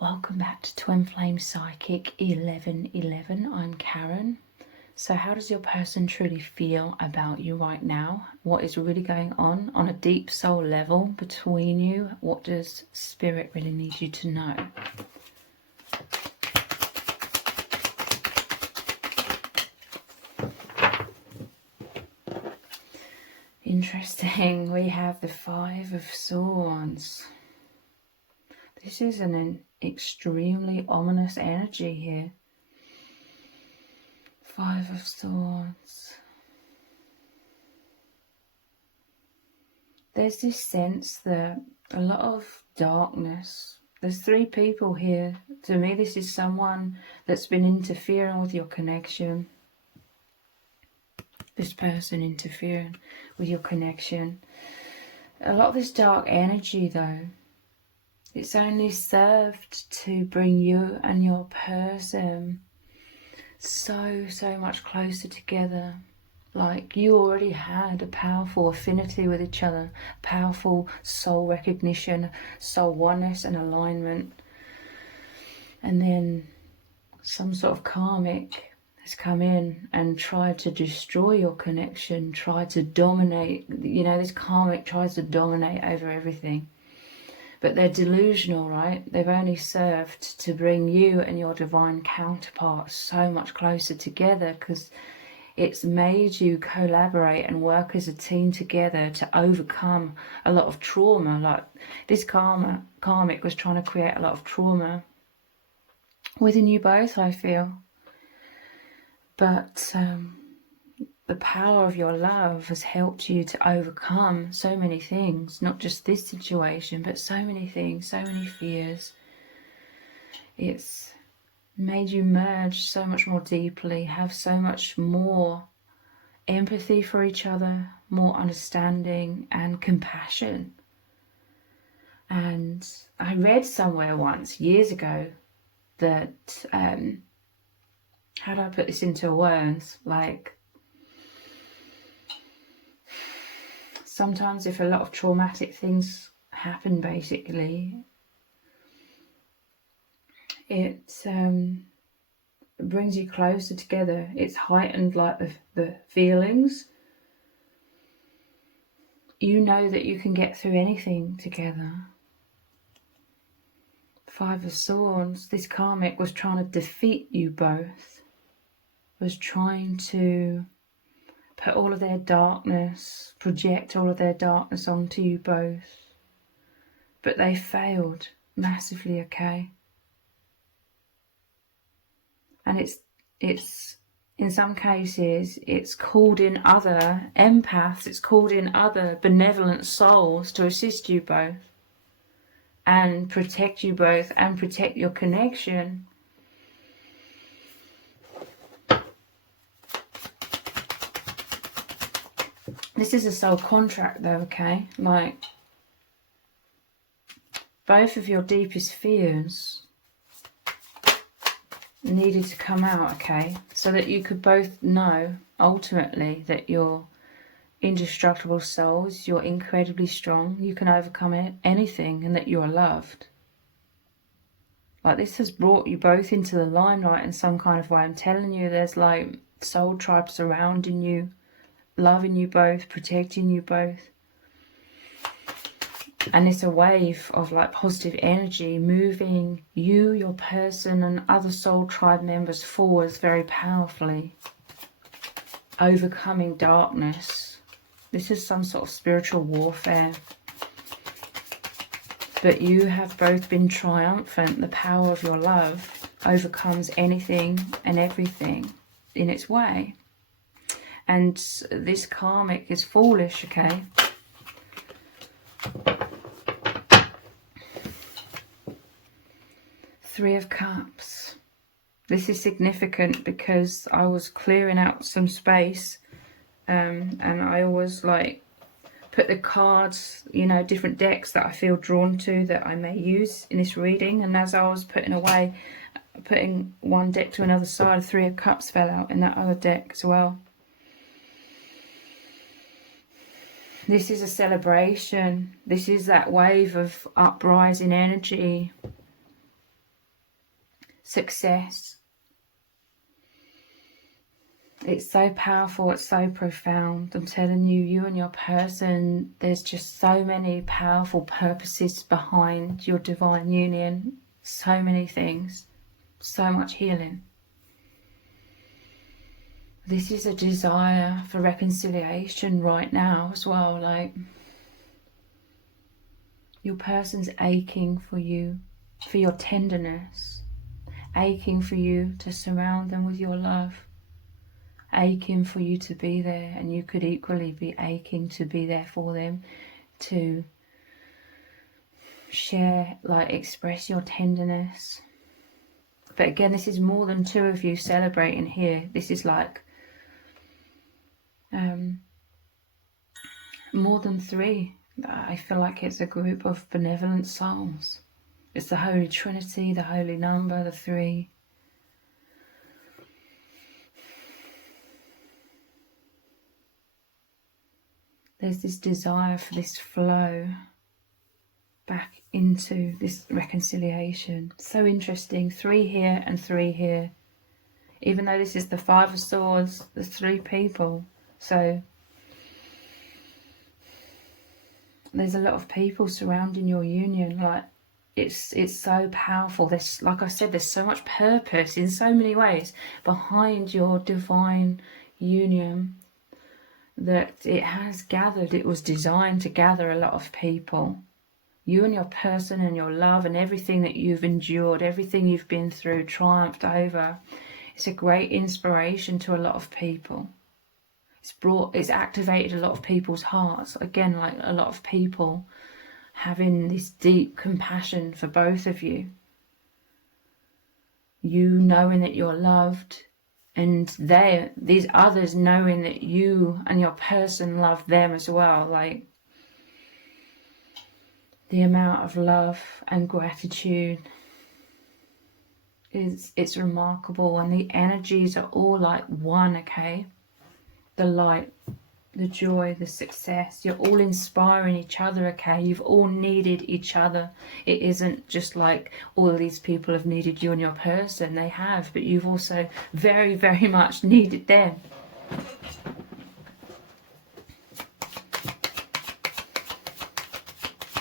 Welcome back to Twin Flame Psychic 1111. I'm Karen. So how does your person truly feel about you right now? What is really going on a deep soul level between you? What does Spirit really need you to know? Interesting. We have the Five of Swords. This is an extremely ominous energy here. Five of Swords. There's this sense that a lot of darkness. There's three people here. To me, this is someone that's been interfering with your connection. This person interfering with your connection. A lot of this dark energy, though, it's only served to bring you and your person so much closer together. Like you already had a powerful affinity with each other, powerful soul recognition, soul oneness and alignment. And then some sort of karmic has come in and tried to destroy your connection, tried to dominate. You know, this karmic tries to dominate over everything. But they're delusional, right? They've only served to bring you and your divine counterpart so much closer together, because it's made you collaborate and work as a team together to overcome a lot of trauma. Like this karmic was trying to create a lot of trauma within you both, I feel. But the power of your love has helped you to overcome so many things, not just this situation, but so many things, so many fears. It's made you merge so much more deeply, have so much more empathy for each other, more understanding and compassion. And I read somewhere once, years ago, that, how do I put this into words? Like, sometimes if a lot of traumatic things happen, basically, it brings you closer together. It's heightened like the feelings. You know that you can get through anything together. Five of Swords. This karmic was trying to defeat you both. Was trying to put all of their darkness, project all of their darkness onto you both. But they failed massively, okay? And it's in some cases, it's called in other empaths, it's called in other benevolent souls to assist you both and protect you both and protect your connection. This is a soul contract though, okay? Like, both of your deepest fears needed to come out, okay? So that you could both know, ultimately, that you're indestructible souls, you're incredibly strong, you can overcome anything, and that you are loved. Like, this has brought you both into the limelight in some kind of way. I'm telling you, there's like soul tribes surrounding you, loving you both, protecting you both. And it's a wave of like positive energy moving you, your person and other soul tribe members forwards very powerfully. Overcoming darkness. This is some sort of spiritual warfare. But you have both been triumphant. The power of your love overcomes anything and everything in its way. And this karmic is foolish, okay? Three of Cups. This is significant because I was clearing out some space, and I always like put the cards, you know, different decks that I feel drawn to that I may use in this reading. And as I was putting one deck to another side, Three of Cups fell out in that other deck as well. This is a celebration. This is that wave of uprising energy. success. It's so powerful, it's so profound. I'm telling you, you and your person, there's just so many powerful purposes behind your divine union. So many things, so much healing. This is a desire for reconciliation right now as well. Like, your person's aching for you, for your tenderness, aching for you to surround them with your love, aching for you to be there, and you could equally be aching to be there for them, to share, like, express your tenderness. But again, this is more than two of you celebrating here. This is like more than three. I feel like it's a group of benevolent souls. It's the Holy Trinity, the holy number, the three. There's this desire for this flow back into this reconciliation. So interesting. 3 here and 3 here. Even though this is the 5 of Swords, there's 3 people. So there's a lot of people surrounding your union. Like, it's so powerful. There's, like I said, there's so much purpose in so many ways behind your divine union, that it has gathered, it was designed to gather a lot of people. You and your person and your love and everything that you've endured, everything you've been through, triumphed over. It's a great inspiration to a lot of people. It's activated a lot of people's hearts. Again, like a lot of people having this deep compassion for both of you. You knowing that you're loved, and these others knowing that you and your person love them as well. Like, the amount of love and gratitude it's remarkable, and the energies are all like one. Okay, the light, the joy, the success, you're all inspiring each other. Okay, you've all needed each other. It isn't just like all of these people have needed you and your person. They have, but you've also very, very much needed them.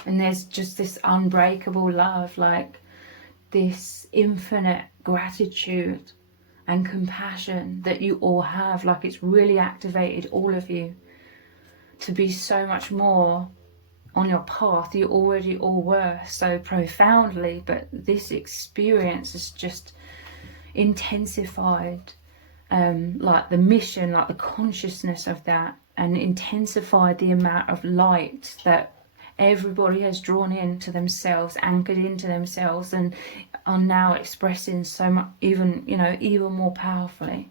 And there's just this unbreakable love, like this infinite gratitude and compassion that you all have. Like, it's really activated all of you to be so much more on your path. You already all were so profoundly, but this experience has just intensified like the mission, like the consciousness of that, and intensified the amount of light that everybody has drawn into themselves, anchored into themselves, and are now expressing so much, even more powerfully.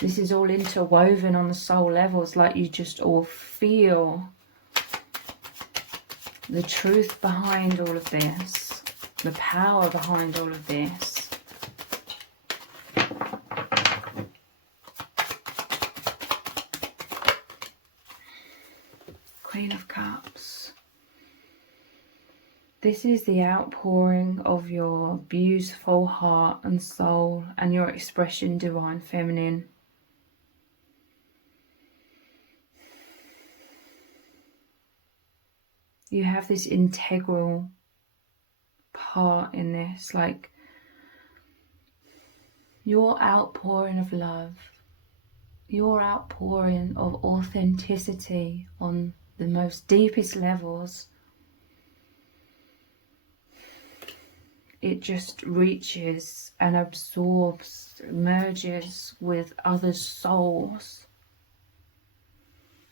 This is all interwoven on the soul levels. Like, you just all feel the truth behind all of this, the power behind all of this. Queen of Cups. This is the outpouring of your beautiful heart and soul and your expression, divine feminine. You have this integral part in this, like your outpouring of love, your outpouring of authenticity on the most deepest levels. It just reaches and absorbs, merges with others' souls.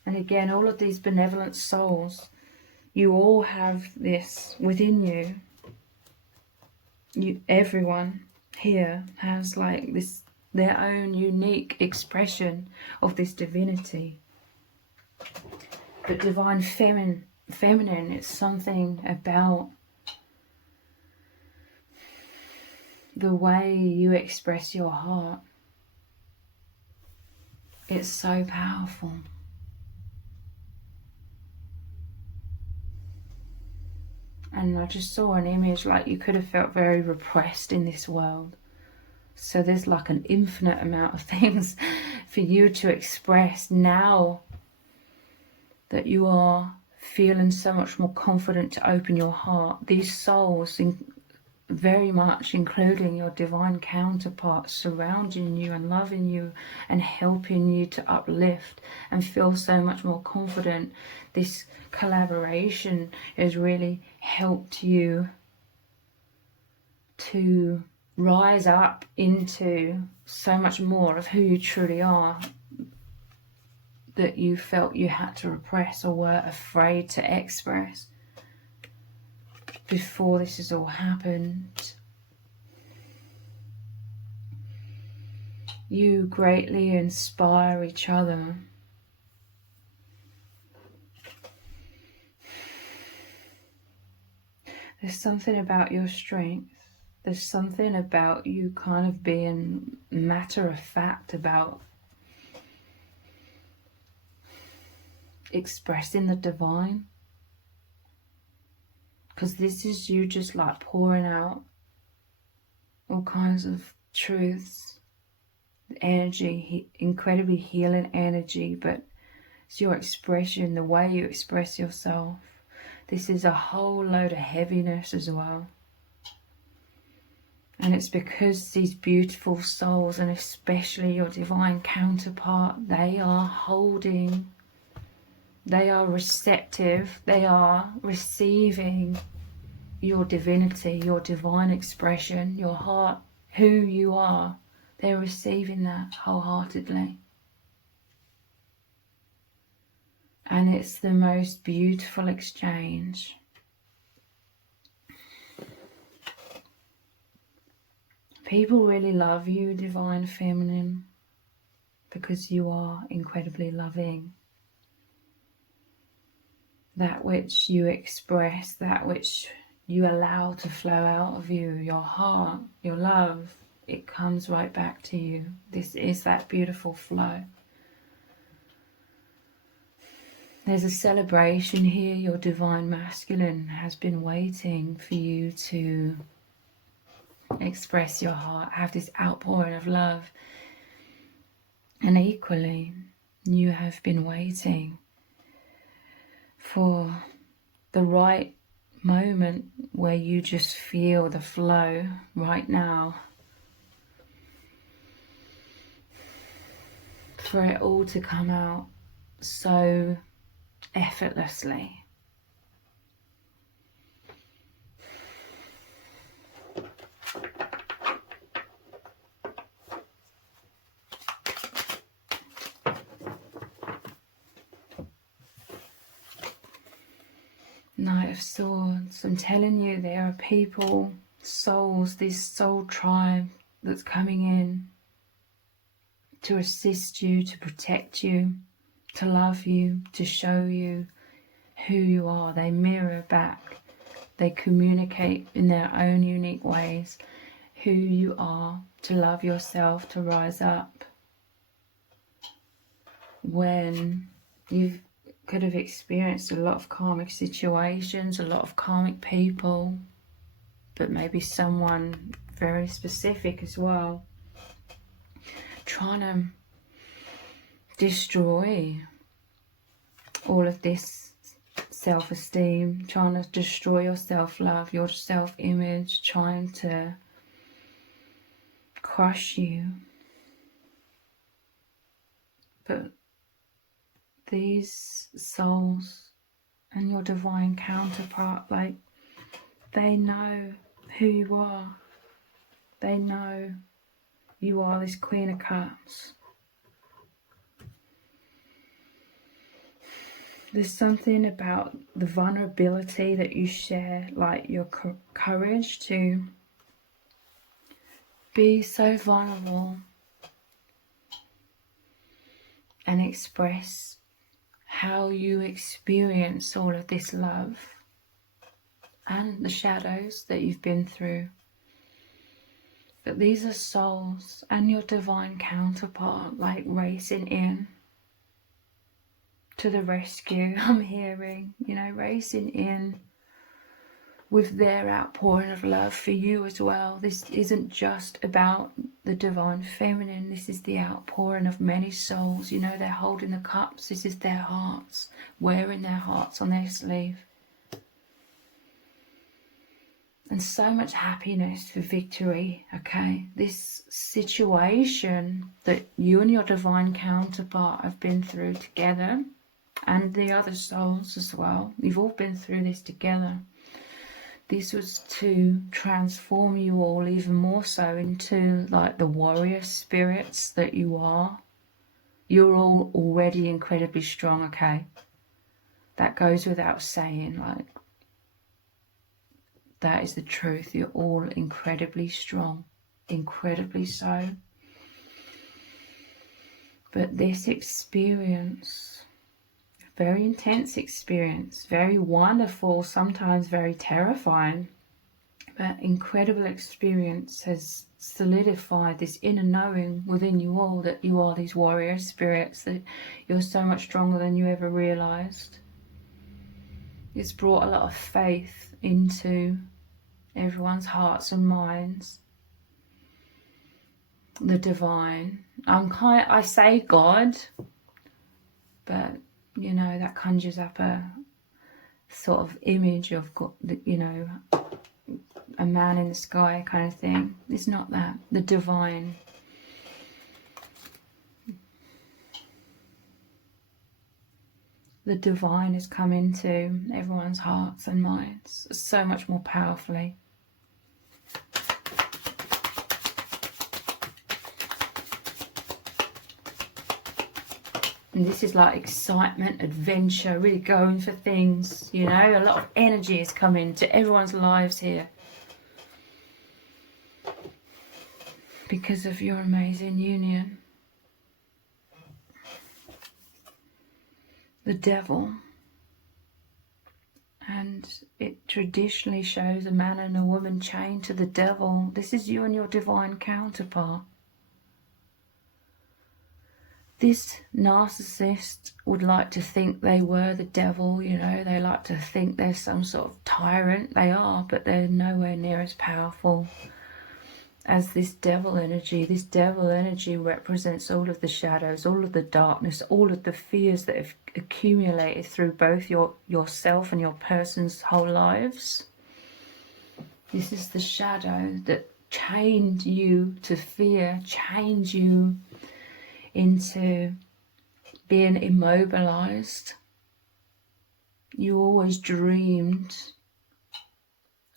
And again, all of these benevolent souls, you all have this within you. Everyone here has like this, their own unique expression of this divinity. But divine feminine, it's something about the way you express your heart. It's so powerful. And I just saw an image like you could have felt very repressed in this world. So there's like an infinite amount of things for you to express now that you are feeling so much more confident to open your heart. These souls, very much including your divine counterparts, surrounding you and loving you and helping you to uplift and feel so much more confident. This collaboration has really helped you to rise up into so much more of who you truly are that you felt you had to repress or were afraid to express before this has all happened. You greatly inspire each other. There's something about your strength. There's something about you kind of being matter of fact about expressing the divine. Because this is you just like pouring out all kinds of truths, energy, incredibly healing energy, but it's your expression, the way you express yourself. This is a whole load of heaviness as well. And it's because these beautiful souls, and especially your divine counterpart, they are holding, they are receptive, they are receiving your divinity, your divine expression, your heart, who you are. They're receiving that wholeheartedly. And it's the most beautiful exchange. People really love you, Divine Feminine, because you are incredibly loving. That which you express, that which you allow to flow out of you, your heart, your love, it comes right back to you. This is that beautiful flow. There's a celebration here. Your Divine Masculine has been waiting for you to express your heart, have this outpouring of love. And equally, you have been waiting for the right moment where you just feel the flow right now. For it all to come out so effortlessly. Knight of Swords, I'm telling you, there are people, souls, this soul tribe that's coming in to assist you, to protect you, to love you, to show you who you are. They mirror back, they communicate in their own unique ways who you are, to love yourself, to rise up. When you could have experienced a lot of karmic situations, a lot of karmic people, but maybe someone very specific as well, trying to destroy all of this self-esteem, trying to destroy your self-love, your self-image, trying to crush you. But these souls and your divine counterpart, like, they know who you are. They know you are this Queen of Cups. There's something about the vulnerability that you share, like your courage to be so vulnerable and express how you experience all of this love and the shadows that you've been through. But these are souls and your divine counterpart, like, racing in to the rescue. I'm hearing, you know, racing in with their outpouring of love for you as well. This isn't just about the divine feminine. This is the outpouring of many souls. You know, they're holding the cups. This is their hearts, wearing their hearts on their sleeve. And so much happiness for victory, okay? This situation that you and your divine counterpart have been through together, and the other souls as well, you've all been through this together. This was to transform you all even more so into like the warrior spirits that you are. You're all already incredibly strong, okay? That goes without saying, like, that is the truth. You're all incredibly strong, incredibly so. But this experience, very intense experience, very wonderful, sometimes very terrifying, but incredible experience has solidified this inner knowing within you all that you are these warrior spirits, that you're so much stronger than you ever realized. It's brought a lot of faith into everyone's hearts and minds. The divine. I say God, but you know, that conjures up a sort of image of God, you know, a man in the sky kind of thing. It's not that. The divine. The divine has come into everyone's hearts and minds so much more powerfully. And this is like excitement, adventure, really going for things, you know. A lot of energy is coming to everyone's lives here because of your amazing union. The devil, and it traditionally shows a man and a woman chained to the devil. This is you and your divine counterpart. This narcissist would like to think they were the devil, you know. They like to think they're some sort of tyrant. They are, but they're nowhere near as powerful as this devil energy. This devil energy represents all of the shadows, all of the darkness, all of the fears that have accumulated through both yourself and your person's whole lives. This is the shadow that chained you to fear, chained you into being immobilized. You always dreamed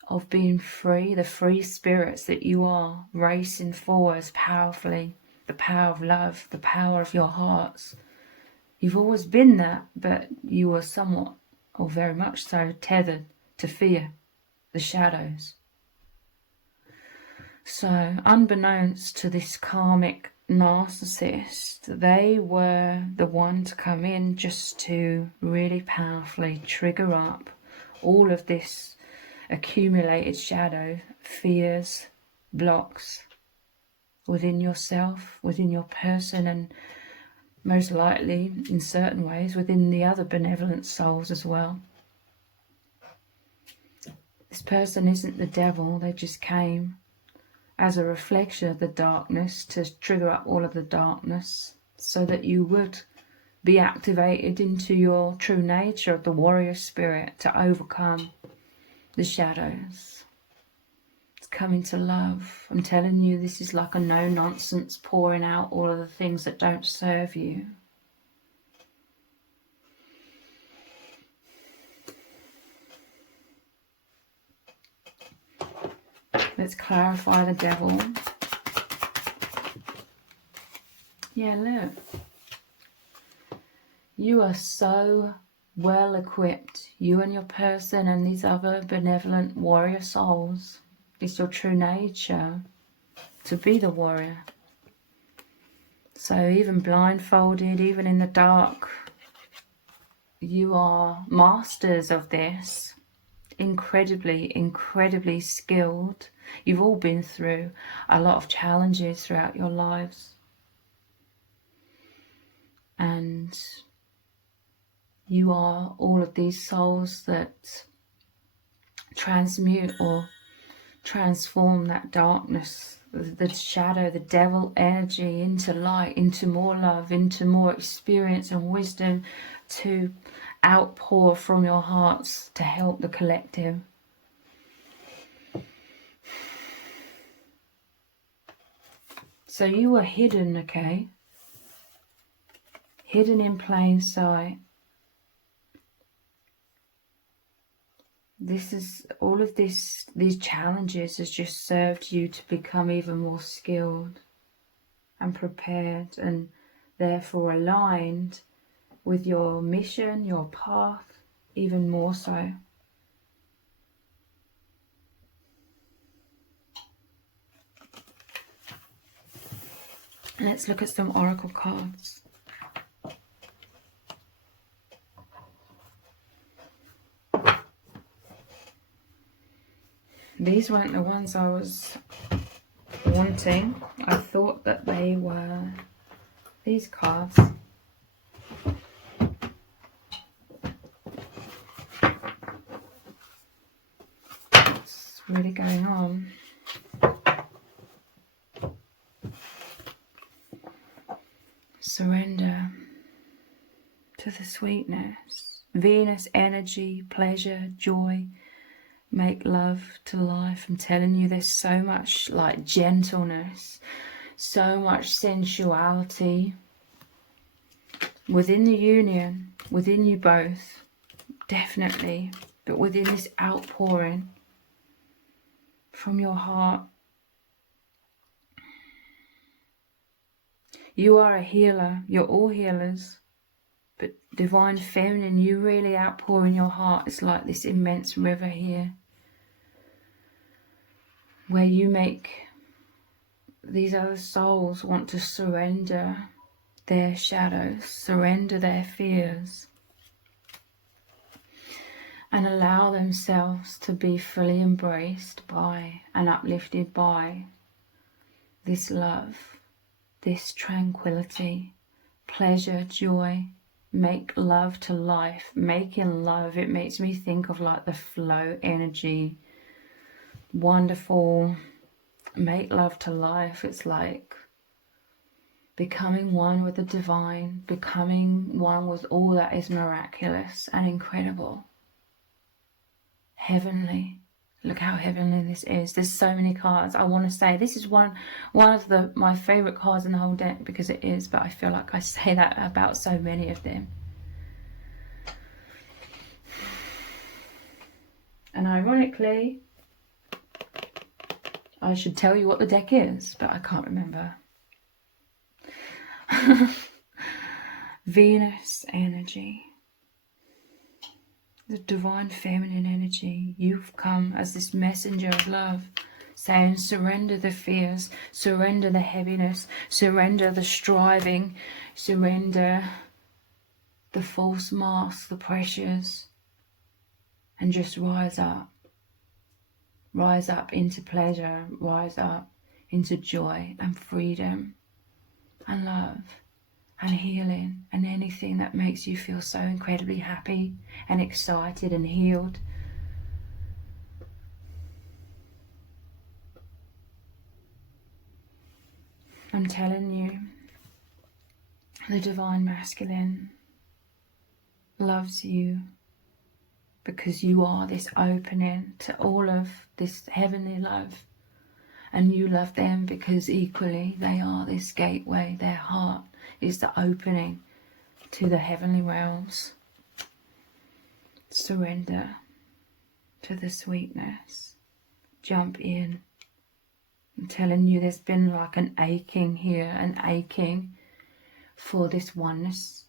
of being free, the free spirits that you are, racing forwards powerfully, the power of love, the power of your hearts. You've always been that, but you were somewhat, or very much so, tethered to fear, the shadows. So, unbeknownst to this karmic narcissist, they were the one to come in just to really powerfully trigger up all of this accumulated shadow, fears, blocks within yourself, within your person, and most likely in certain ways within the other benevolent souls as well. This person isn't the devil. They just came as a reflection of the darkness to trigger up all of the darkness so that you would be activated into your true nature of the warrior spirit to overcome the shadows. It's coming to love. I'm telling you, this is like a no-nonsense pouring out all of the things that don't serve you. Let's clarify the devil. Yeah, look. You are so well equipped, you and your person and these other benevolent warrior souls. It's your true nature to be the warrior. So even blindfolded, even in the dark, you are masters of this. Incredibly skilled. You've all been through a lot of challenges throughout your lives. And you are all of these souls that transmute or transform that darkness, the shadow, the devil energy into light, into more love, into more experience and wisdom to outpour from your hearts to help the collective. So you were hidden, okay? Hidden in plain sight. This is all of these challenges has just served you to become even more skilled and prepared, and therefore aligned with your mission, your path, even more so. Let's look at some oracle cards. These weren't the ones I was wanting. I thought that they were these cards. What's really going on? Surrender to the sweetness. Venus energy, pleasure, joy. Make love to life. I'm telling you, there's so much like gentleness, so much sensuality within the union, within you both, definitely, but within this outpouring from your heart. You are a healer. You're all healers. But divine feminine, you really outpour in your heart. It's like this immense river here, where you make these other souls want to surrender their shadows, surrender their fears, and allow themselves to be fully embraced by and uplifted by this love, this tranquility, pleasure, joy. Make love to life. Making love, it makes me think of like the flow energy. Wonderful. Make love to life. It's like becoming one with the divine, becoming one with all that is miraculous and incredible. Heavenly. Look how heavenly this is. There's so many cards. I want to say this is one of my favorite cards in the whole deck, because it is, but I feel like I say that about so many of them. And ironically, I should tell you what the deck is, but I can't remember. Venus energy. The divine feminine energy. You've come as this messenger of love, saying surrender the fears, surrender the heaviness, surrender the striving, surrender the false masks, the pressures, and just rise up. Rise up into pleasure, rise up into joy and freedom and love and healing and anything that makes you feel so incredibly happy and excited and healed. I'm telling you, the divine masculine loves you, because you are this opening to all of this heavenly love, and you love them because equally they are this gateway. Their heart is the opening to the heavenly realms. Surrender to the sweetness. Jump in. I'm telling you, there's been like an aching here, an aching for this oneness.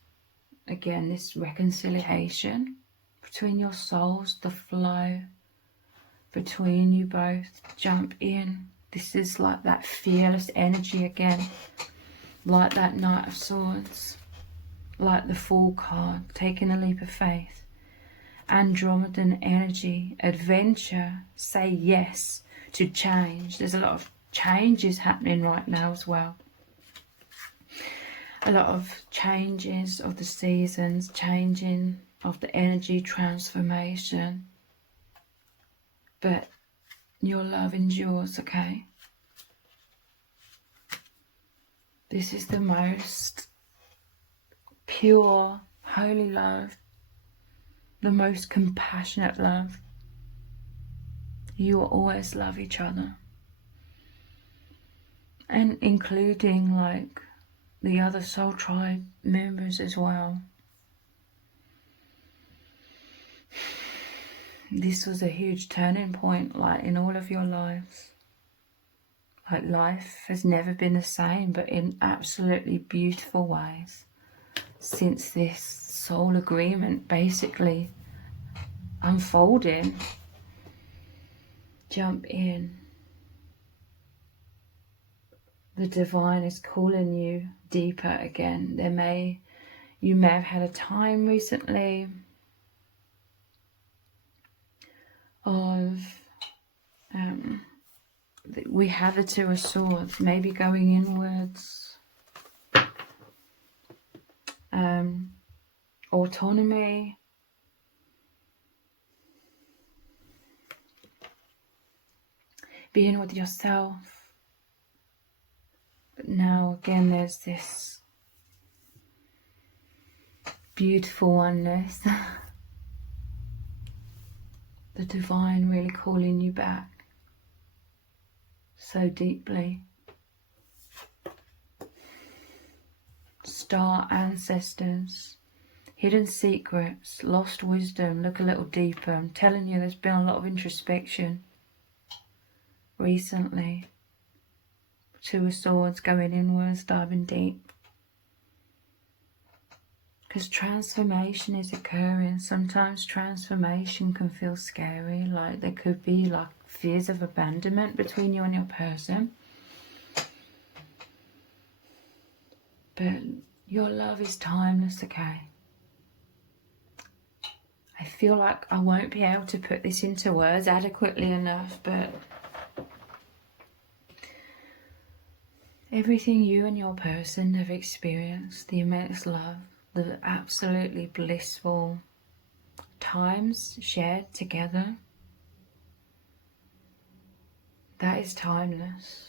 Again, this reconciliation between your souls, the flow between you both. Jump in. This is like that fearless energy again, like that Knight of Swords, like the Fool card, taking a leap of faith. Andromedan energy, adventure, say yes to change. There's a lot of changes happening right now as well. A lot of changes of the seasons, changing of the energy, transformation. but your love endures, okay? This is the most pure, holy love, the most compassionate love. You will always love each other. And including like the other soul tribe members as well. This was a huge turning point, like in all of your lives. Like life has never been the same, but in absolutely beautiful ways. Since this soul agreement basically unfolding. Jump in. The divine is calling you deeper again. You may have had a time recently of we have the Two of Swords, maybe going inwards, autonomy, being with yourself. But now again there's this beautiful oneness. The divine really calling you back so deeply. Star ancestors, hidden secrets, lost wisdom. Look a little deeper. I'm telling you, there's been a lot of introspection recently. Two of Swords, going inwards, diving deep. Because transformation is occurring. Sometimes transformation can feel scary, like there could be like fears of abandonment between you and your person. But your love is timeless, okay? I feel like I won't be able to put this into words adequately enough, but everything you and your person have experienced, the immense love, the absolutely blissful times shared together, that is timeless.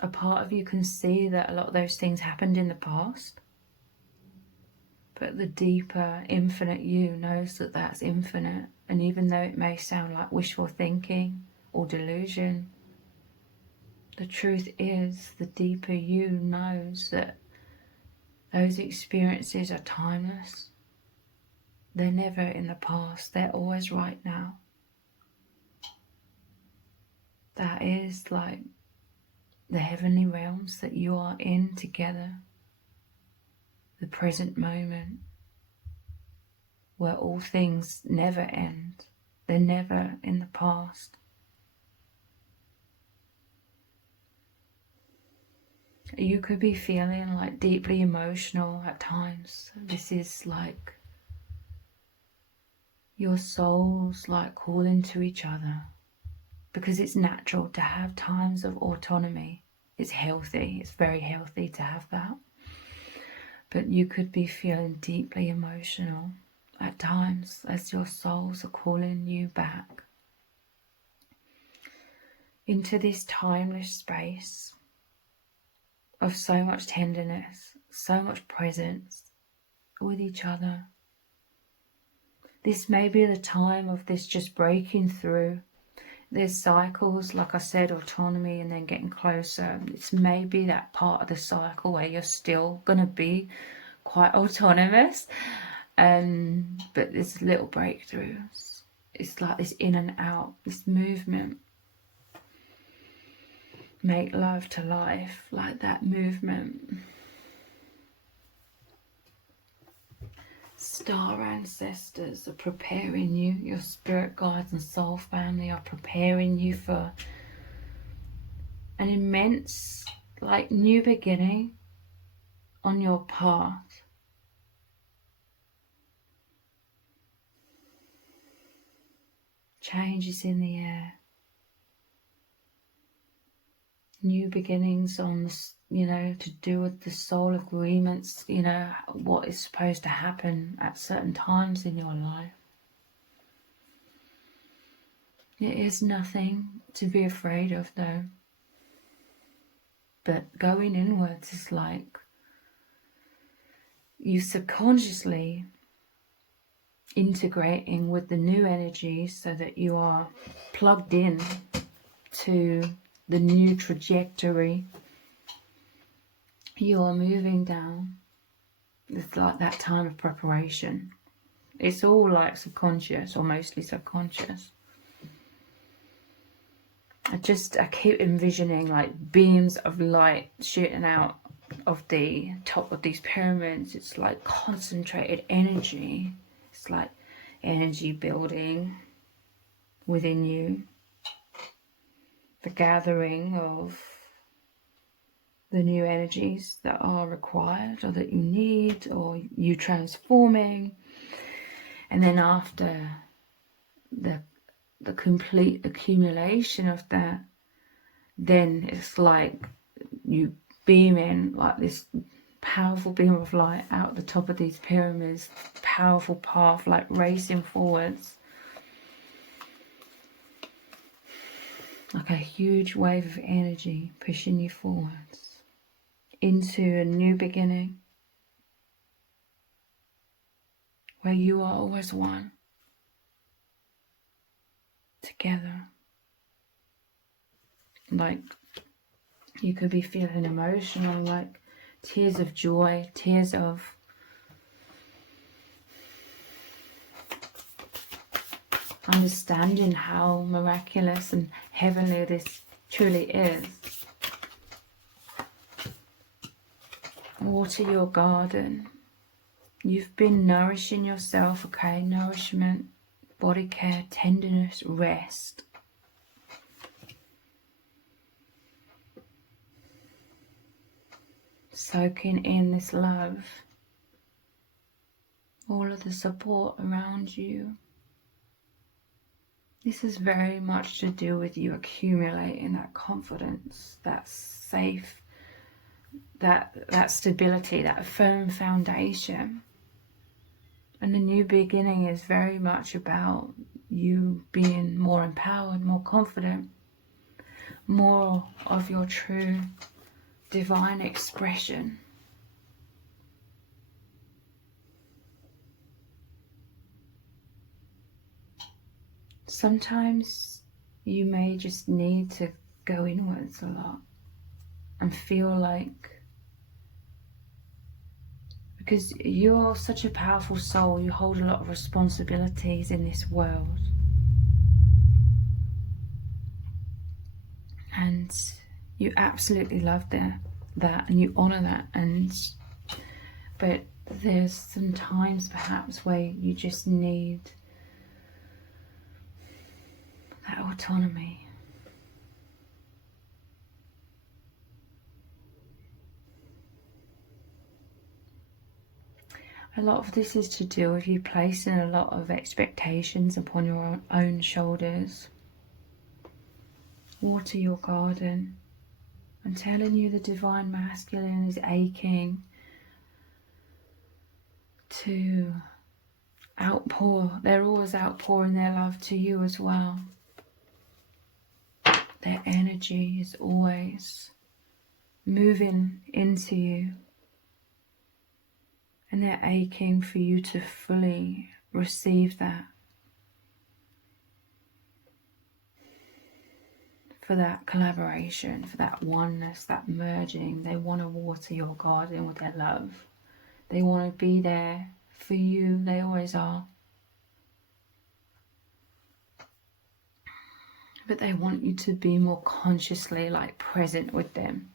A part of you can see that a lot of those things happened in the past, but the deeper, infinite you knows that that's infinite. And even though it may sound like wishful thinking or delusion, the truth is the deeper you knows that those experiences are timeless. They're never in the past, they're always right now. That is like the heavenly realms that you are in together. The present moment, where all things never end. They're never in the past. You could be feeling like deeply emotional at times. This is like your souls like calling to each other, because it's natural to have times of autonomy. It's healthy, it's very healthy to have that. But you could be feeling deeply emotional at times as your souls are calling you back into this timeless space of so much tenderness, so much presence with each other. This may be the time of this just breaking through. There's cycles, like I said, autonomy and then getting closer. It's maybe that part of the cycle where you're still going to be quite autonomous, but there's little breakthroughs. It's like this in and out, this movement. Make love to life, like that movement. Star ancestors are preparing you, your spirit guides and soul family are preparing you for an immense, like, new beginning on your path. Change is in the air. New beginnings on, to do with the soul agreements, what is supposed to happen at certain times in your life. It is nothing to be afraid of though. But going inwards is like you subconsciously integrating with the new energy so that you are plugged in to the new trajectory you are moving down. It's like that time of preparation. It's all like subconscious or mostly subconscious. I keep envisioning like beams of light shooting out of the top of these pyramids. It's like concentrated energy. It's like energy building within you. The gathering of the new energies that are required or that you need, or you transforming. And then after the complete accumulation of that, then it's like you beam in like this powerful beam of light out the top of these pyramids, powerful path like racing forwards, like a huge wave of energy pushing you forwards into a new beginning where you are always one, together. Like you could be feeling emotional, like tears of joy, tears of understanding how miraculous and heavenly this truly is. Water your garden. You've been nourishing yourself, okay? Nourishment, body care, tenderness, rest. Soaking in this love. All of the support around you. This is very much to do with you accumulating that confidence, that safe, that stability, that firm foundation. And the new beginning is very much about you being more empowered, more confident, more of your true divine expression. Sometimes you may just need to go inwards a lot and feel like, because you're such a powerful soul, you hold a lot of responsibilities in this world. And you absolutely love that and you honor that, but there's some times perhaps where you just need that autonomy. A lot of this is to do with you placing a lot of expectations upon your own shoulders. Water your garden. I'm telling you, the divine masculine is aching to outpour. They're always outpouring their love to you as well. Their energy is always moving into you. And they're aching for you to fully receive that. For that collaboration, for that oneness, that merging. They want to water your garden with their love. They want to be there for you. They always are. But they want you to be more consciously like present with them.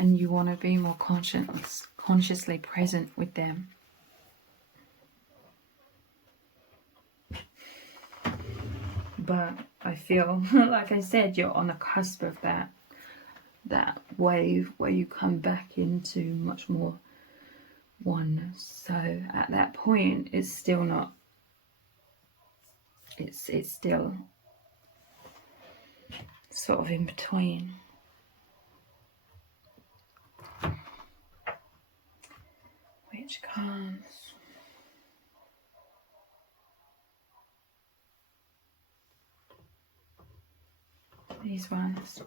And you want to be more consciously present with them. But I feel, like I said, you're on the cusp of that wave where you come back into much more oneness. So at that point, it's still not, it's still sort of in between. Which comes these ones.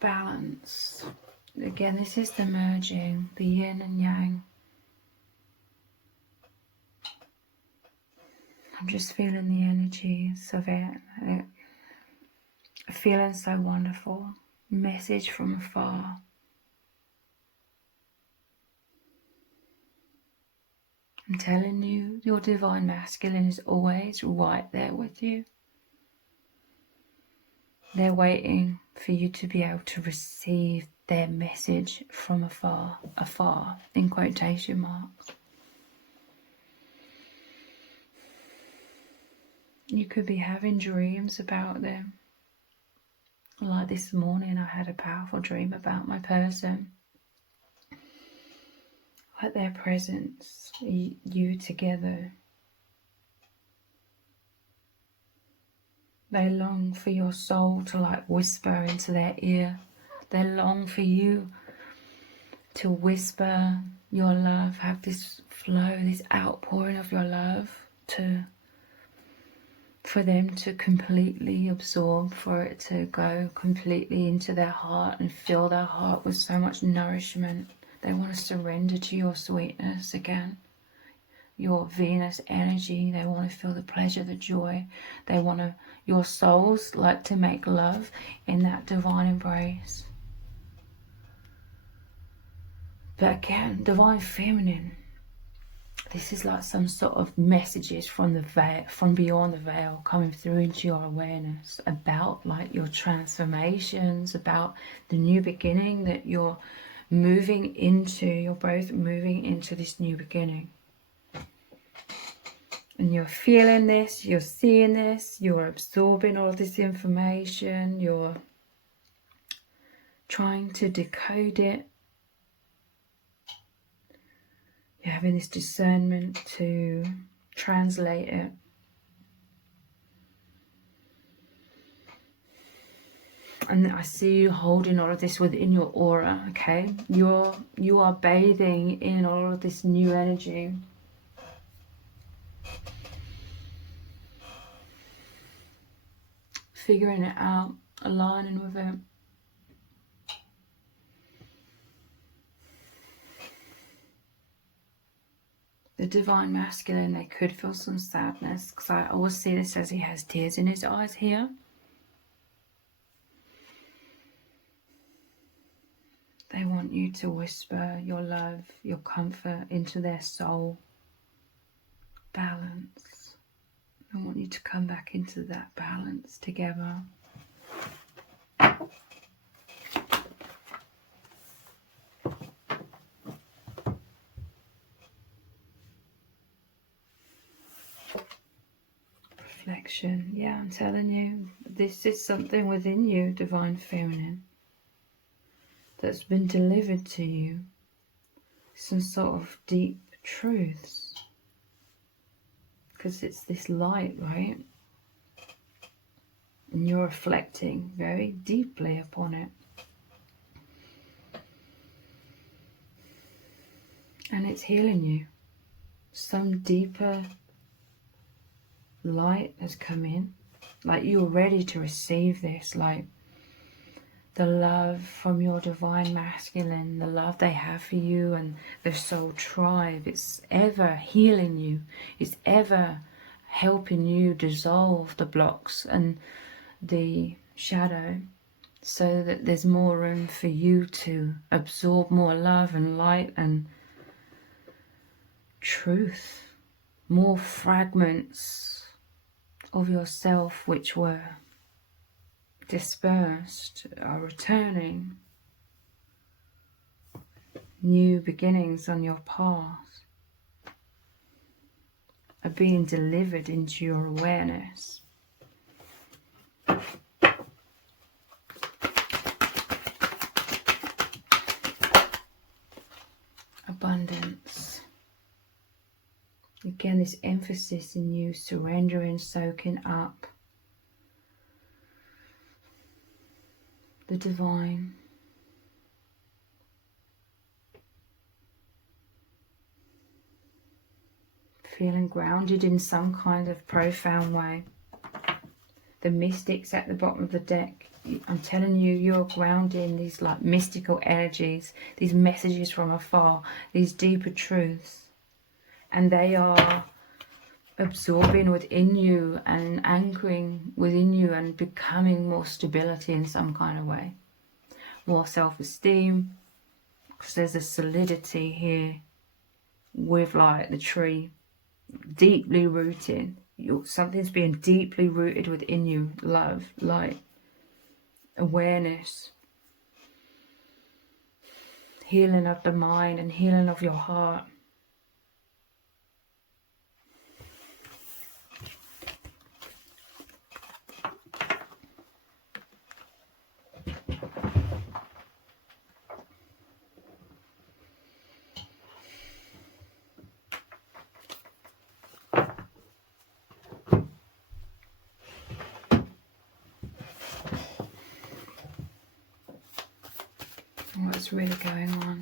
Balance. Again, this is the merging, the yin and yang. I'm just feeling the energies of it. Feeling so wonderful. Message from afar. I'm telling you, your divine masculine is always right there with you. They're waiting for you to be able to receive their message from afar, afar, in quotation marks. You could be having dreams about them. Like this morning, I had a powerful dream about my person. Like their presence, you together. They long for your soul to like whisper into their ear. They long for you to whisper your love, have this flow, this outpouring of your love for them to completely absorb, for it to go completely into their heart and fill their heart with so much nourishment. They want to surrender to your sweetness again, your Venus energy. They want to feel the pleasure, the joy. They want to, your souls like to make love in that divine embrace. But again, divine feminine, this is like some sort of messages from the veil, from beyond the veil, coming through into your awareness about like your transformations, about the new beginning that you're moving into. You're both moving into this new beginning. And you're feeling this, you're seeing this, you're absorbing all this information, you're trying to decode it. You're having this discernment to translate it. And I see you holding all of this within your aura, okay? You are bathing in all of this new energy. Figuring it out, aligning with it. The divine masculine, they could feel some sadness, because I always see this as he has tears in his eyes here. They want you to whisper your love, your comfort into their soul. Balance. I want you to come back into that balance together. Reflection. Yeah, I'm telling you, this is something within you, divine feminine, that's been delivered to you. Some sort of deep truths. Because it's this light, right? And you're reflecting very deeply upon it. And it's healing you. Some deeper light has come in. Like you're ready to receive this. Like the love from your divine masculine, the love they have for you and the soul tribe. It's ever healing you. It's ever helping you dissolve the blocks and the shadow, so that there's more room for you to absorb more love and light and truth. More fragments of yourself which were dispersed are returning. New beginnings on your path are being delivered into your awareness. Abundance. Again, this emphasis in you surrendering, soaking up. the divine. Feeling grounded in some kind of profound way. The mystics at the bottom of the deck, I'm telling you, you're grounding these like mystical energies, these messages from afar, these deeper truths, and they are absorbing within you and anchoring within you and becoming more stability in some kind of way, more self-esteem, because there's a solidity here with like the tree, deeply rooted. Something's being deeply rooted within you. Love, light, awareness, healing of the mind and healing of your heart. What's really going on?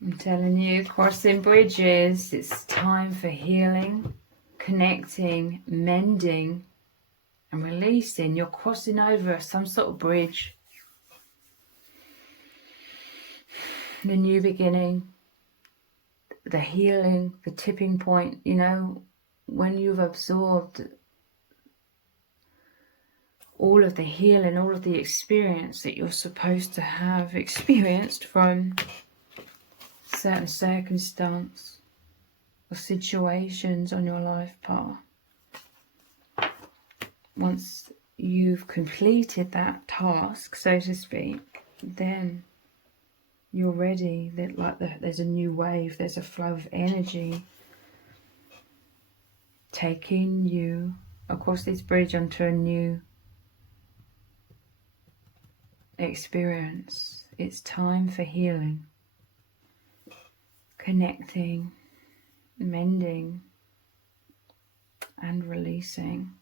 I'm telling you, crossing bridges, it's time for healing, connecting, mending, and releasing. You're crossing over some sort of bridge. The new beginning, the healing, the tipping point, you know, when you've absorbed all of the healing, all of the experience that you're supposed to have experienced from certain circumstance or situations on your life path. Once you've completed that task, so to speak, then you're ready. There's a new wave, there's a flow of energy taking you across this bridge onto a new experience. It's time for healing, connecting, mending, and releasing.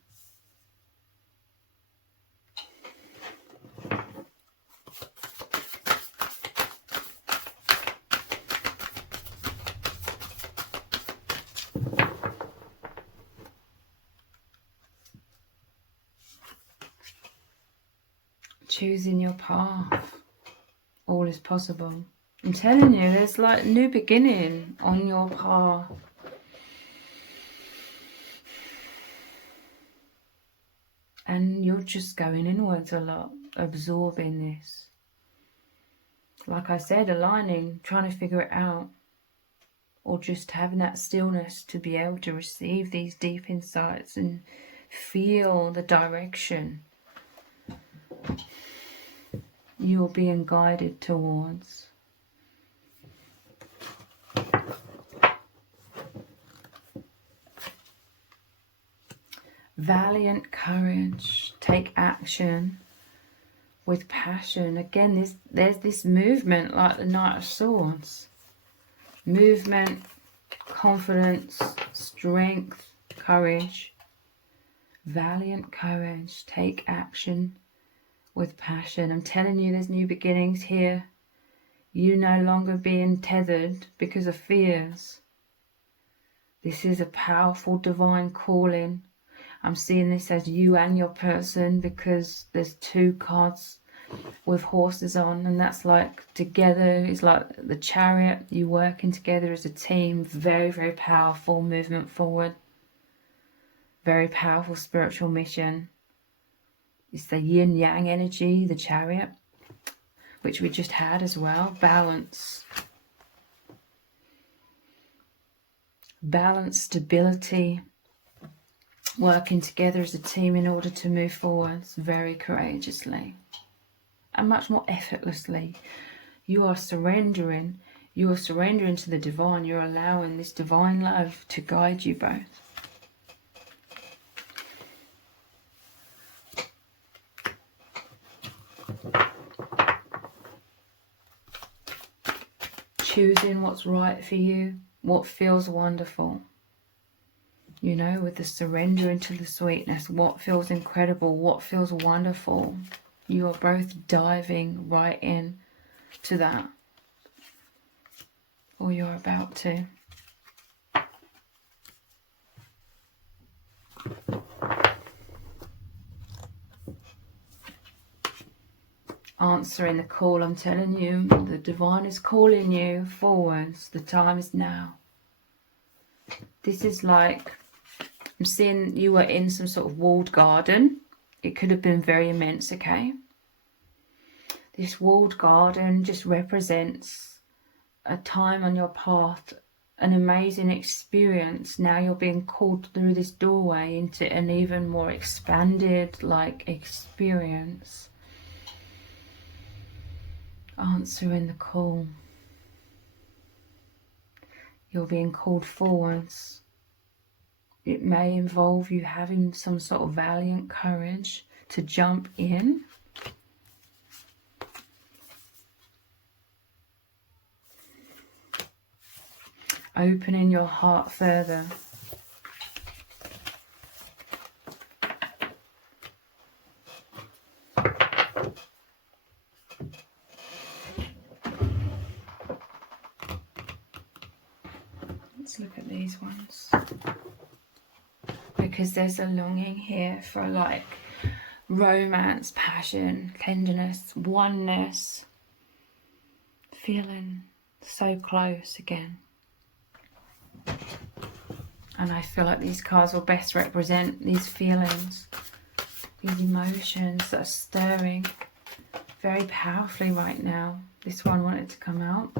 Choosing your path. All is possible. I'm telling you, there's like new beginning on your path. And you're just going inwards a lot, absorbing this. Like I said, aligning, trying to figure it out. Or just having that stillness to be able to receive these deep insights and feel the direction you're being guided towards. Valiant courage, take action with passion. Again, there's this movement like the Knight of Swords. Movement, confidence, strength, courage. Valiant courage, take action with passion. I'm telling you, there's new beginnings here. You no longer being tethered because of fears. This is a powerful divine calling. I'm seeing this as you and your person, because there's two cards with horses on, and that's like together. It's like the Chariot, you working together as a team. Very, very powerful movement forward. Very powerful spiritual mission. It's the yin yang energy, the Chariot, which we just had as well. Balance, stability, working together as a team in order to move forwards very courageously and much more effortlessly. You are surrendering to the divine. You're allowing this divine love to guide you both. Choosing what's right for you, what feels wonderful. You know, with the surrender into the sweetness, what feels incredible, what feels wonderful. You are both diving right in to that. Or you're about to. Answering the call, I'm telling you, the divine is calling you forwards. The time is now. This is like, I'm seeing you were in some sort of walled garden. It could have been very immense, okay? This walled garden just represents a time on your path, an amazing experience. Now you're being called through this doorway into an even more expanded, like, experience. Answering the call. You're being called forwards. It may involve you having some sort of valiant courage to jump in. Opening your heart further. Let's look at these ones. Because there's a longing here for like romance, passion, tenderness, oneness. Feeling so close again. And I feel like these cards will best represent these feelings, these emotions that are stirring very powerfully right now. This one wanted to come out.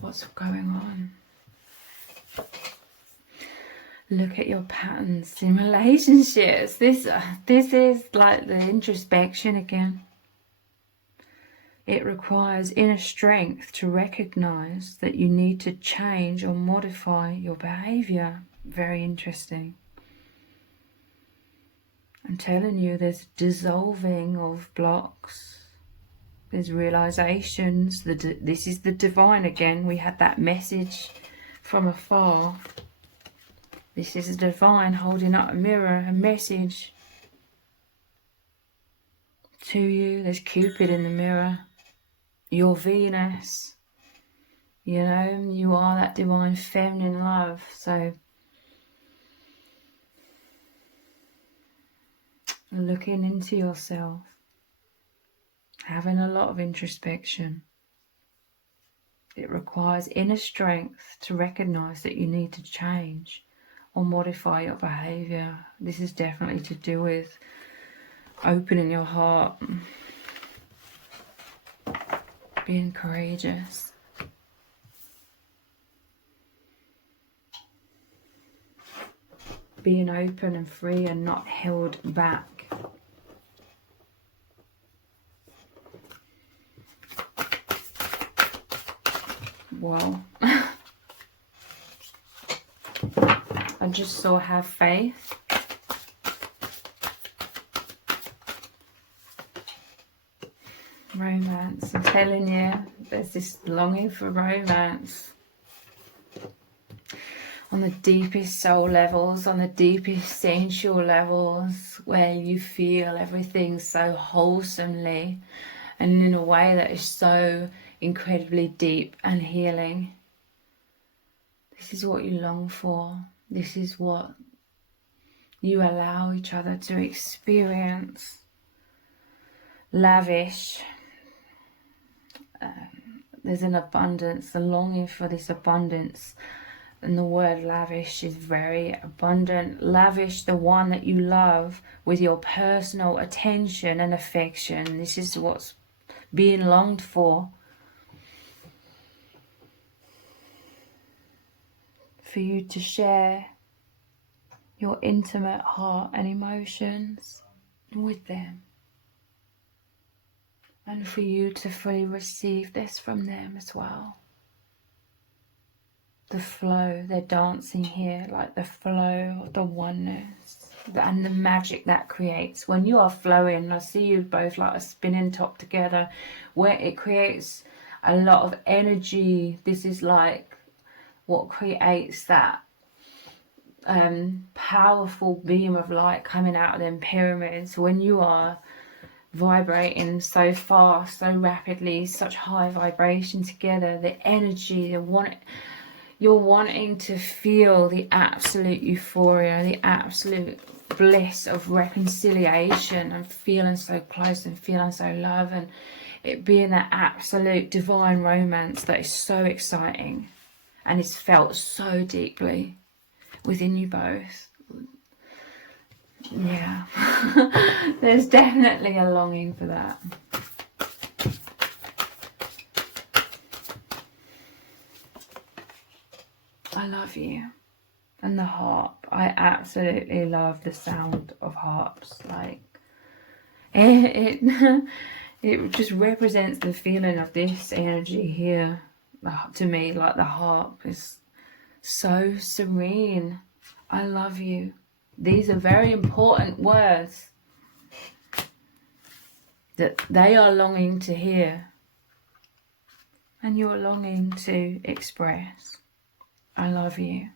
What's going on? Look at your patterns in relationships. This is like the introspection again. It requires inner strength to recognize that you need to change or modify your behavior. Very interesting. I'm telling you, there's dissolving of blocks. There's realizations. This is the divine again. We had that message from afar. This is the divine holding up a mirror, a message to you. There's Cupid in the mirror. Your Venus, you know, you are that divine feminine love. So looking into yourself, having a lot of introspection. It requires inner strength to recognize that you need to change or modify your behavior. This is definitely to do with opening your heart, being courageous. Being open and free and not held back. Wow. I just saw have faith. Romance. I'm telling you, there's this longing for romance. On the deepest soul levels, on the deepest sensual levels, where you feel everything so wholesomely and in a way that is so incredibly deep and healing. This is what you long for. This is what you allow each other to experience. Lavish. There's an abundance, a longing for this abundance. And the word lavish is very abundant. Lavish the one that you love with your personal attention and affection. This is what's being longed for. For you to share your intimate heart and emotions with them. And for you to fully receive this from them as well. The flow, they're dancing here, like the flow of the oneness and the magic that creates. When you are flowing, I see you both like a spinning top together, where it creates a lot of energy. This is like what creates that powerful beam of light coming out of them pyramids. When you are vibrating so fast, so rapidly, such high vibration together, the energy, you're wanting to feel the absolute euphoria, the absolute bliss of reconciliation, and feeling so close and feeling so love, and it being that absolute divine romance that is so exciting and is felt so deeply within you both. Yeah. There's definitely a longing for that. I love you. And the harp, I absolutely love the sound of harps. Like it just represents the feeling of this energy here. To me, like the harp is so serene. I love you. These are very important words that they are longing to hear and you're longing to express. I love you.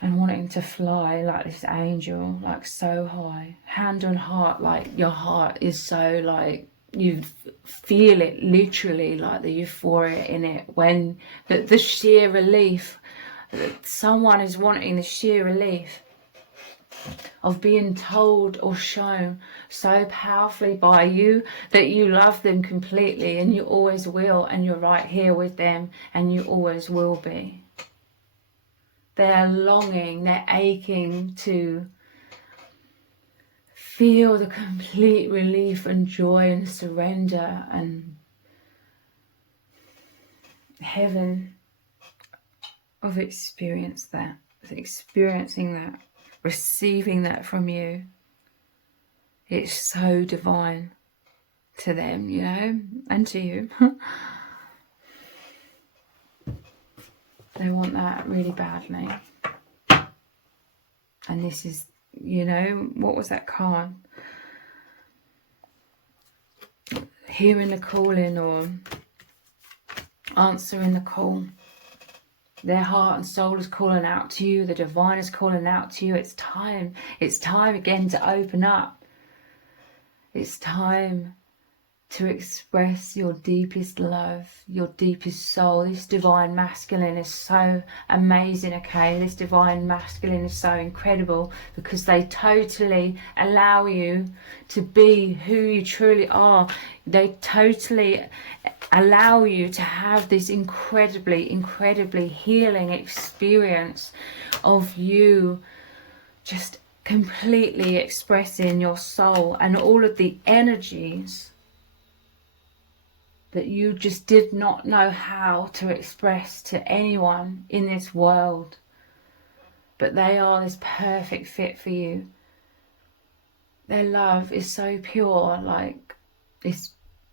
And wanting to fly like this angel, like so high, hand on heart, like your heart is so like, you feel it literally, like the euphoria in it, when the sheer relief that someone is wanting, the sheer relief of being told or shown so powerfully by you that you love them completely, and you always will, and you're right here with them, and you always will be. They're longing, they're aching to feel the complete relief and joy and surrender and heaven of experiencing that, receiving that from you. It's so divine to them, you know, and to you. They want that really badly. And this is, you know, what was that card? Hearing the calling or answering the call. Their heart and soul is calling out to you. The divine is calling out to you. It's time. It's time again to open up. It's time to express your deepest love, your deepest soul. This divine masculine is so amazing, okay? This divine masculine is so incredible because they totally allow you to be who you truly are. They totally allow you to have this incredibly, incredibly healing experience of you just completely expressing your soul and all of the energies that you just did not know how to express to anyone in this world. But they are this perfect fit for you. Their love is so pure, like it's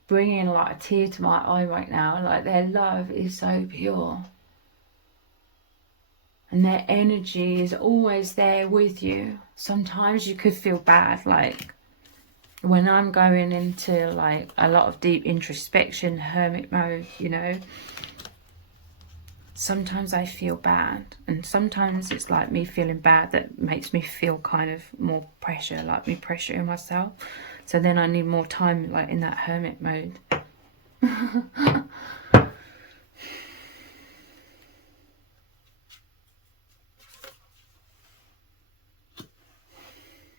bringing like a tear to my eye right now. Like their love is so pure. And their energy is always there with you. Sometimes you could feel bad, like when I'm going into like a lot of deep introspection, hermit mode, you know, sometimes I feel bad, and sometimes it's like me feeling bad that makes me feel kind of more pressure, like me pressuring myself. So then I need more time like in that hermit mode.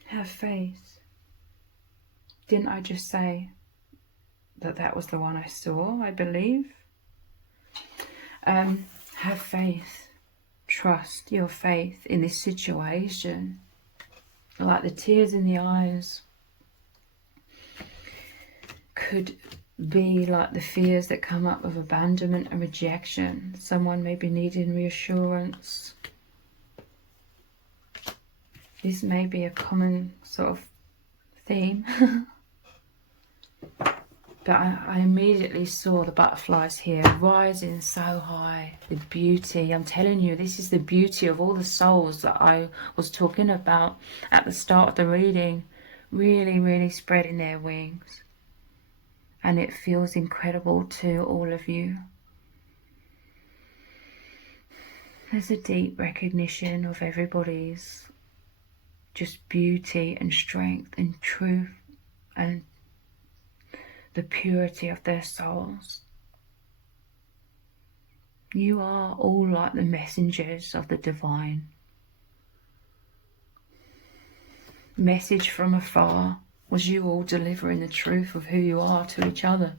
Have faith. Didn't I just say that that was the one I saw, I believe? Have faith. Trust your faith in this situation. Like the tears in the eyes could be like the fears that come up of abandonment and rejection. Someone may be needing reassurance. This may be a common sort of theme. But I immediately saw the butterflies here rising so high. The beauty, I'm telling you, this is the beauty of all the souls that I was talking about at the start of the reading. Really, really spreading their wings. And it feels incredible to all of you. There's a deep recognition of everybody's just beauty and strength and truth and the purity of their souls. You are all like the messengers of the divine. Message from afar was you all delivering the truth of who you are to each other.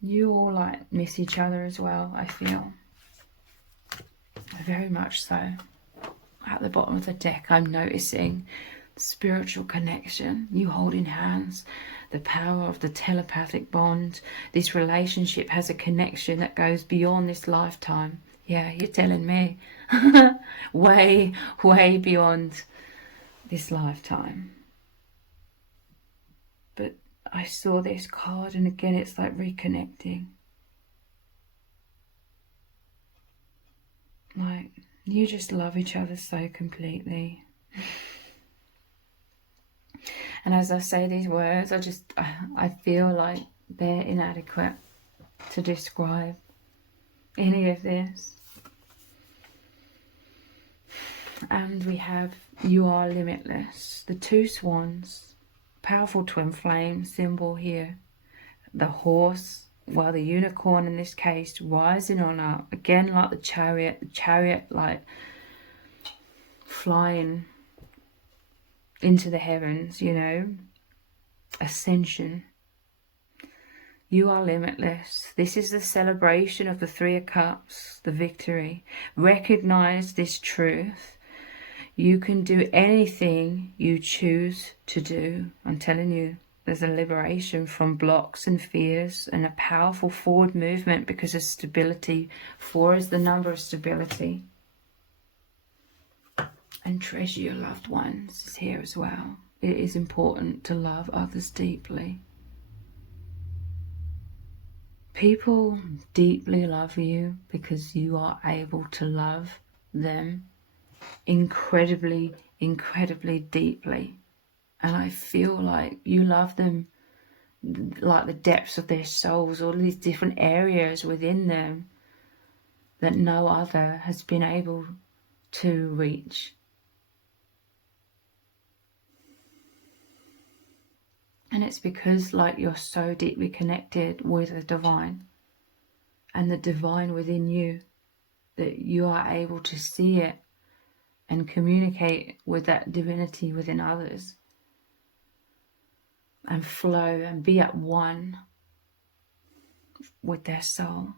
You all like miss each other as well, I feel. Very much so. At the bottom of the deck, I'm noticing spiritual connection, you holding hands, the power of the telepathic bond. This relationship has a connection that goes beyond this lifetime. Yeah, you're telling me. way, way beyond this lifetime. But I saw this card, and again it's like reconnecting. Like, you just love each other so completely. And as I say these words, I feel like they're inadequate to describe any of this. And we have you are limitless. The two swans, powerful twin flame symbol here. The horse, well, the unicorn in this case, rising on up. Again, like the chariot like flying into the heavens, you know, ascension. You are limitless. This is the celebration of the Three of Cups, the victory. Recognize this truth. You can do anything you choose to do. I'm telling you, there's a liberation from blocks and fears and a powerful forward movement because of stability. 4 is the number of stability. And treasure your loved ones is here as well. It is important to love others deeply. People deeply love you because you are able to love them incredibly, incredibly deeply. And I feel like you love them like the depths of their souls, all these different areas within them that no other has been able to reach. And it's because like you're so deeply connected with the divine and the divine within you that you are able to see it and communicate with that divinity within others and flow and be at one with their soul.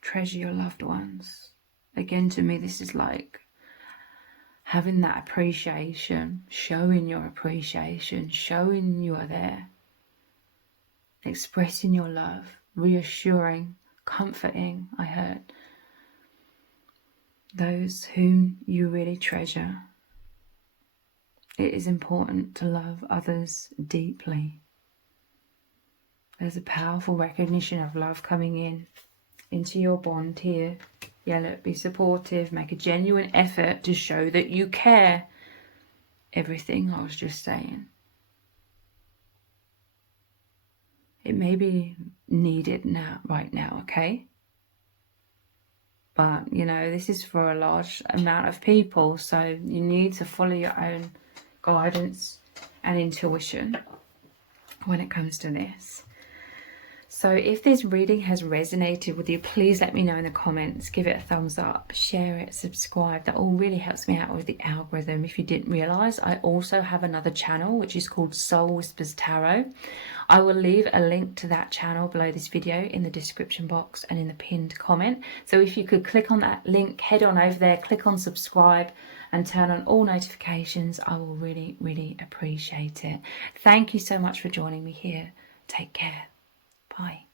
Treasure your loved ones. Again, to me, this is like having that appreciation, showing your appreciation, showing you are there, expressing your love, reassuring, comforting, I heard, those whom you really treasure. It is important to love others deeply. There's a powerful recognition of love coming into your bond here. Yeah, look, be supportive, make a genuine effort to show that you care. Everything I was just saying. It may be needed now, right now, okay? But, you know, this is for a large amount of people, so you need to follow your own guidance and intuition when it comes to this. So if this reading has resonated with you, please let me know in the comments. Give it a thumbs up, share it, subscribe. That all really helps me out with the algorithm. If you didn't realize, I also have another channel which is called Soul Whispers Tarot. I will leave a link to that channel below this video in the description box and in the pinned comment. So if you could click on that link, head on over there, click on subscribe and turn on all notifications, I will really, really appreciate it. Thank you so much for joining me here. Take care. Bye.